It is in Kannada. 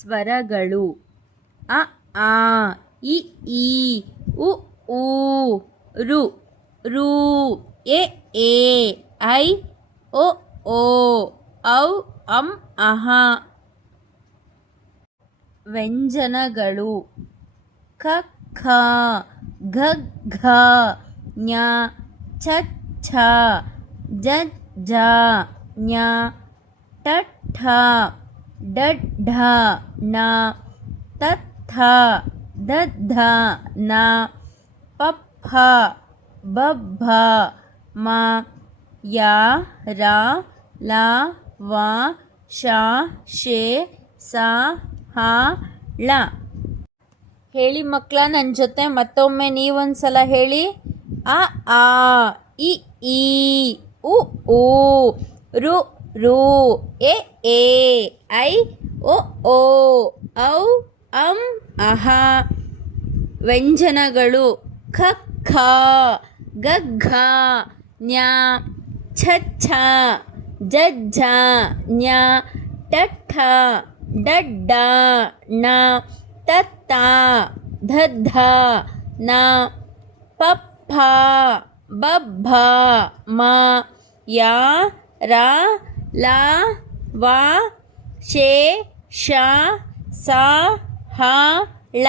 ಸ್ವರಗಳು ಅ ಆ ಇ ಈ ಉ ಊ ರು ರೂ ಎ ಏ ಐ ಒ ಓ ಔ ಅಂ ಅಹ. ವ್ಯಂಜನಗಳು ಕ ಖ ಘ ಘ ಞ ಛ ಛ ಜ ಝ ಞ ಟ ಠ ಡ ಢ ಣ ತ ಥ ದ ಧ ನ ಪ ಫ ಬ ಭ ಮ ಯ ರ ಲ ವ ಶ ಶೆ ಸ ಹ ಳ. ಹೇಳಿ ಮಕ್ಕಳ ನನ್ನ ಜೊತೆ ಮತ್ತೊಮ್ಮೆ ನೀವೊಂದ್ಸಲ ಹೇಳಿ. ಅ ಆ ಇ ಈ ಉ ಊ ರು ರೂ ಎ ಏ ಐ ಒ ಓ ಔ ಅಂ ಅಹ. ವ್ಯಂಜನಗಳು ಖ ಖ ಗ ಘ ಞ ಛ ಛ ಜ ಝ ಞ ಟ ಠ ಡ ಢ ಣ ತ ಥ ದ ಧ ನ ಪ ಫ ಬ ಭ ಮ ಯ ರ ಲ ವ ಶೆ ಶ ಸ ಹ ಳ.